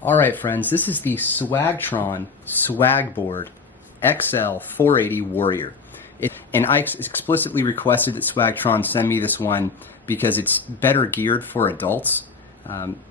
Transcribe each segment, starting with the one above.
All right, friends, this is the Swagtron Swagboard XL 480 Warrior. And I explicitly requested that Swagtron send me this one because it's better geared for adults,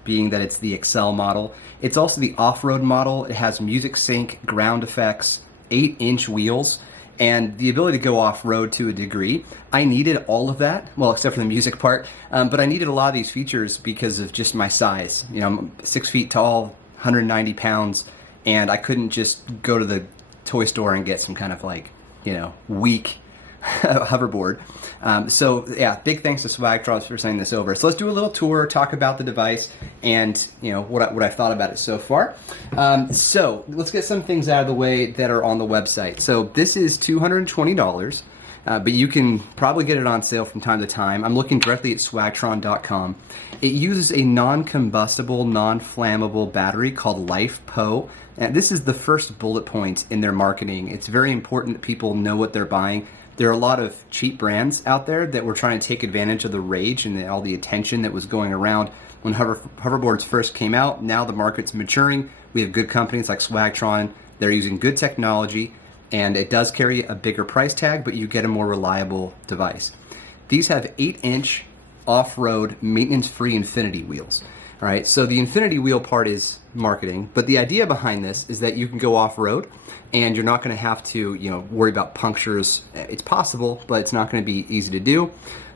being that it's the XL model. It's also the off-road model. It has music sync, ground effects, 8-inch wheels, and the ability to go off-road to a degree. I needed all of that, well, except for the music part, but I needed a lot of these features because of just my size. You know, I'm 6 feet tall, 190 pounds, and I couldn't just go to the toy store and get some kind of like, you know, weak hoverboard. So yeah, big thanks to Swagtron for sending this over. So let's do a little tour, talk about the device, and you know what I've thought about it so far. So let's get some things out of the way that are on the website. So this is $220, but you can probably get it on sale from time to time. I'm looking directly at swagtron.com. It uses a non-combustible, non-flammable battery called LifePo. And this is the first bullet point in their marketing. It's very important that people know what they're buying. There are a lot of cheap brands out there that were trying to take advantage of the rage and all the attention that was going around when hoverboards first came out. Now the market's maturing. We have good companies like Swagtron. They're using good technology, and it does carry a bigger price tag, but you get a more reliable device. These have 8-inch off-road maintenance-free infinity wheels. All right, so the infinity wheel part is marketing, but the idea behind this is that you can go off-road and you're not going to have to, you know, worry about punctures. It's possible, but it's not going to be easy to do.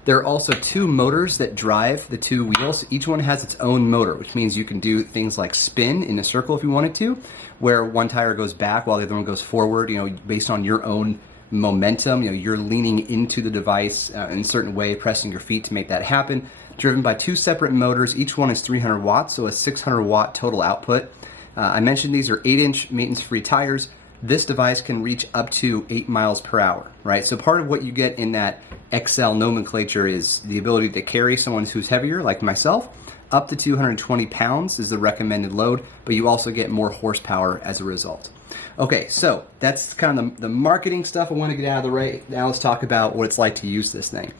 There are also 2 motors that drive the 2 wheels. Each one has its own motor, which means you can do things like spin in a circle if you wanted to, where one tire goes back while the other one goes forward, you know, based on your own momentum. You know, you're leaning into the device in a certain way, pressing your feet to make that happen. Driven by 2 separate motors. Each one is 300 watts, so a 600 watt total output. I mentioned these are 8-inch maintenance-free tires. This device can reach up to 8 miles per hour, right? So part of what you get in that XL nomenclature is the ability to carry someone who's heavier, like myself. Up to 220 pounds is the recommended load, but you also get more horsepower as a result. Okay, so that's kind of the marketing stuff I want to get out of the way. Now let's talk about what it's like to use this thing.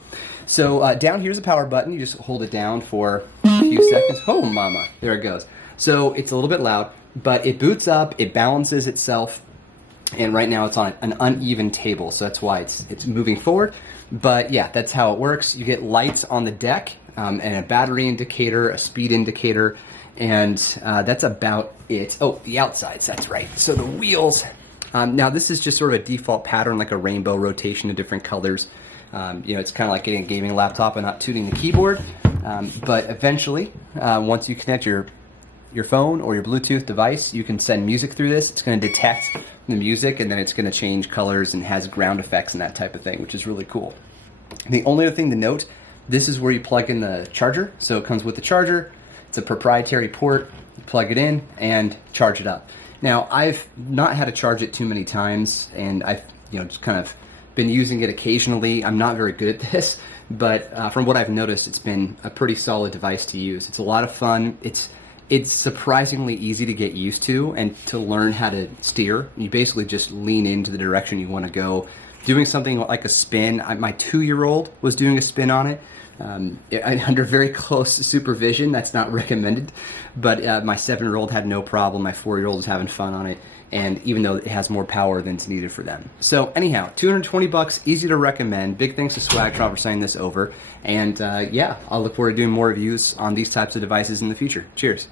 So down here's a power button. You just hold it down for a few seconds. Oh, mama, there it goes. So it's a little bit loud, but it boots up, it balances itself, and right now it's on an uneven table, so that's why it's moving forward. But yeah, that's how it works. You get lights on the deck, and a battery indicator, a speed indicator, and that's about it. Oh, the outsides, that's right. So the wheels, now this is just sort of a default pattern, like a rainbow rotation of different colors. You know, it's kind of like getting a gaming laptop and not tuning the keyboard. But eventually, once you connect your phone or your Bluetooth device, you can send music through this. It's going to detect the music, and then it's going to change colors and has ground effects and that type of thing, which is really cool. The only other thing to note, this is where you plug in the charger. So it comes with the charger. It's a proprietary port. You plug it in and charge it up. Now, I've not had to charge it too many times, and I've, you know, just kind of been using it occasionally. I'm not very good at this, but from what I've noticed, it's been a pretty solid device to use. It's a lot of fun. It's surprisingly easy to get used to and to learn how to steer. You basically just lean into the direction you want to go. Doing something like a spin, my 2-year-old was doing a spin on it. Under very close supervision. That's not recommended, but my 7-year-old had no problem. My 4-year-old was having fun on it, and even though it has more power than is needed for them. So anyhow, 220 bucks, easy to recommend. Big thanks to Swagtron for sending this over, and yeah, I'll look forward to doing more reviews on these types of devices in the future. Cheers.